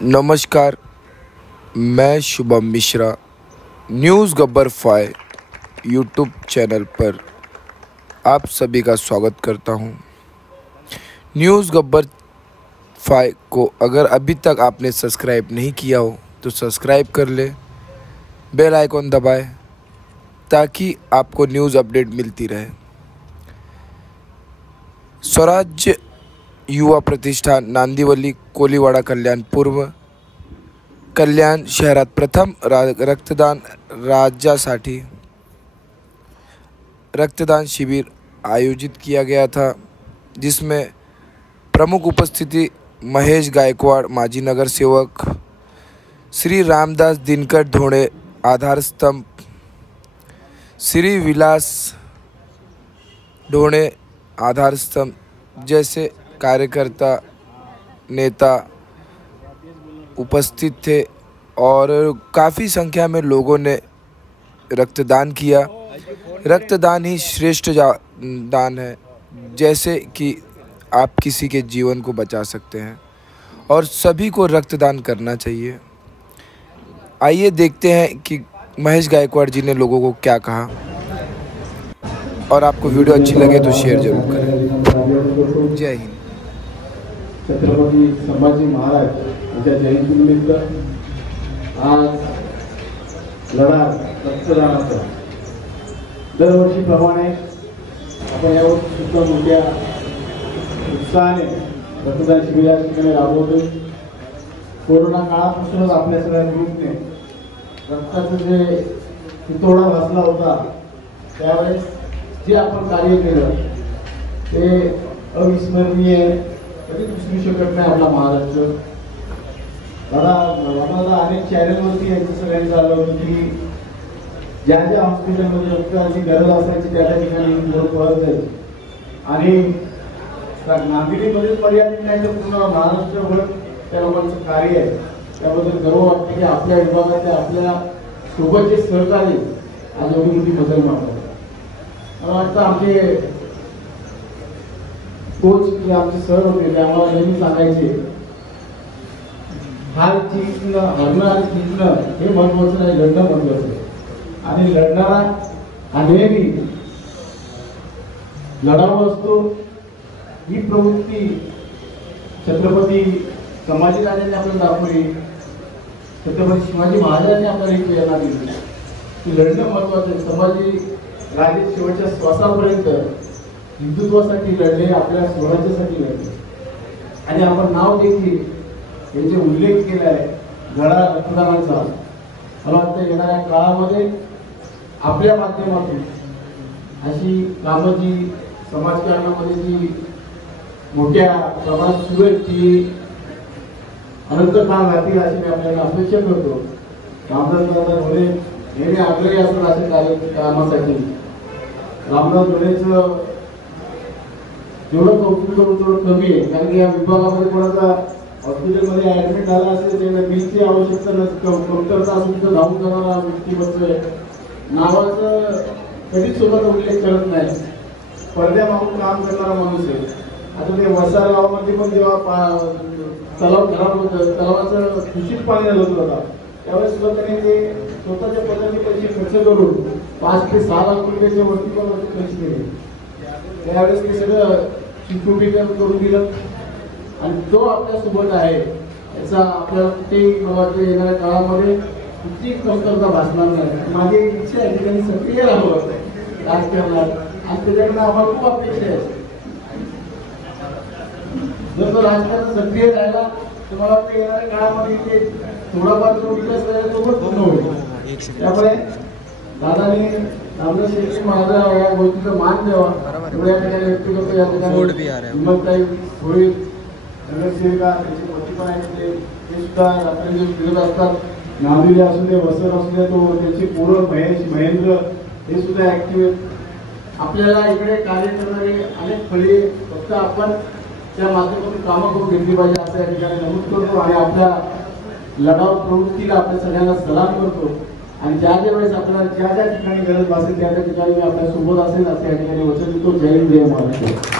नमस्कार, मैं शुभम मिश्रा न्यूज़ गब्बर फाय यूट्यूब चैनल पर आप सभी का स्वागत करता हूं। न्यूज़ गब्बर फाय को अगर अभी तक आपने सब्सक्राइब नहीं किया हो तो सब्सक्राइब कर ले, बेल आइकॉन दबाएं ताकि आपको न्यूज़ अपडेट मिलती रहे। स्वराज्य युवा प्रतिष्ठान नांदिवली कोलीवाडा कल्याण पूर्व कल्याण शहरात प्रथम रक्तदान राज्यासाठी रक्तदान शिविर आयोजित किया गया था, जिसमें प्रमुख उपस्थिति महेश गायकवाड़ माजी नगर सेवक, श्री रामदास दिनकर ढोणे आधार स्तंभ, श्री विलास ढोणे आधार स्तंभ जैसे कार्यकर्ता नेता उपस्थित थे और काफ़ी संख्या में लोगों ने रक्तदान किया। रक्तदान ही श्रेष्ठ दान है, जैसे कि आप किसी के जीवन को बचा सकते हैं और सभी को रक्तदान करना चाहिए। आइए देखते हैं कि महेश गायकवाड़ जी ने लोगों को क्या कहा, और आपको वीडियो अच्छी लगे तो शेयर जरूर करें। जय हिंद। छत्रपती संभाजी महाराज यांच्या जयंतीनिमित्त आज लढा रक्तदानाचा दरवर्षीप्रमाणे आपण यावर्षी सुद्धा मोठ्या उत्साहाने रक्तदान शिबिर या ठिकाणी राबवतोय। कोरोना काळापासूनच आपल्या सगळ्या ग्रुपने रक्ताचा जे तुटवडा भासला होता त्यावेळेस जे आपण कार्य केलं ते अविस्मरणीय, कधीच विसरू शकत नाही आपला महाराष्ट्र। दादा अनेक चॅनलवरती यांचं सगळ्यांचं आलं होतं की ज्या ज्या हॉस्पिटलमध्ये रक्ताची गरज असायची त्या ठिकाणी लोक पळत जायचे आणि नांदिवलीमध्ये पर्यटन नाही तर पूर्ण महाराष्ट्रभर त्या लोकांचं कार्य आहे। त्याबद्दल गर्व वाटतं की आपल्या विभागातले आपल्या सोबतचे सहकारी आज एवढी मोठी बदल मारतात। मला वाटतं आमचे कोच जे आमचे सर होते ते आम्हाला नेहमी सांगायचे, हार जिंकणं हरणं आणि जिंकणं हे महत्वाचं नाही, लढणं महत्वाचं आहे। आणि लढणारा हा नेहमी लढावा असतो। ही प्रवृत्ती छत्रपती संभाजी राजांनी आपल्याला दाखवली, छत्रपती शिवाजी महाराजांनी आपल्याला ही प्रेरणा दिली की लढणं महत्वाचं आहे। संभाजी राजे शेवटच्या श्वासापर्यंत हिंदुत्वासाठी लढले, आपल्या स्वराज्यासाठी लढले आणि आपण नाव देखील याचे उल्लेख केला आहे धडा रक्तदानाचा। मला वाटतं येणाऱ्या काळामध्ये आपल्या माध्यमातून अशी कामं जी समाजकारणामध्ये जी मोठ्या प्रमाणात सुरू आहेत ती अनंत काळ राहतील अशी मी आपल्याला अपेक्षा करतो। रामदास ढोणे नेहमी आग्रही असतात अशा कार्यक्रमासाठी। रामदास ढोणेचं जेवढं कौतुक करू तेवढं कमी आहे, कारण की या विभागामध्ये कोणाचा हॉस्पिटलमध्ये ऍडमिट झाला असेल त्याला बिलची आवश्यकता कमतरता असेल तर धावून जाणारा व्यक्तिमत्व आहे। नावाचं कधीच स्वतःचा उल्लेख करत नाही, पडद्यामागून काम करणारा माणूस आहे। आता ते वसार गावामध्ये पण जेव्हा तलाव खराब होतं, तलावाचं दूषित पाणी झालं होतं त्यावेळेस सुद्धा त्यांनी ते स्वतःच्या पदाचे पैसे खर्च करून 5 ते 6 लाख रुपयाच्या वरती पण खर्च केले। त्यावेळेस ते सगळं सुशोभीकरण करून दिलं आणि तो आपल्या सोबत आहे याचा आपल्याला कुठेही मला वाटतं येणाऱ्या काळामध्ये कुठलीही कमतरता भासणार नाही। माझी इच्छा आहे की त्यांनी सक्रिय राहावं राजकारणात आणि त्याच्याकडे आम्हाला खूप अपेक्षा आहे। जर तो राजकारणात सक्रिय राहिला तर मला वाटतं येणाऱ्या काळामध्ये ते थोडाफार तो विकास करायला सोबत पूर्ण होईल। त्यामुळे दादाने रामदास शेट्टी महाराज या गोष्टीचा मान द्यावा एवढ्या ठिकाणी व्यक्त करतो। या ठिकाणी हिम्मतताई होईल नगरसेविका त्याचे पती पण आहेत, ते सुद्धा रात्री फिरत असतात। नांदिवली असू दे वसर असू दे तो त्याचे पोरं महेश महेंद्र हे सुद्धा ऍक्टिव्ह आहेत। आपल्याला इकडे कार्य करणारे अनेक फळे फक्त आपण त्या माध्यमातून कामं करून घेतली पाहिजे असं या ठिकाणी नमूद करतो आणि आपल्या लढाऊ प्रवृत्तीला आपल्या सगळ्यांना सलाम करतो। आणि ज्या ज्या वेळेस आपल्याला ज्या ज्या ठिकाणी गरज भासेल त्या त्या ठिकाणी मी आपल्या सोबत असेल असं या ठिकाणी वचन देतो। जय हिंद, जय महाराष्ट्र।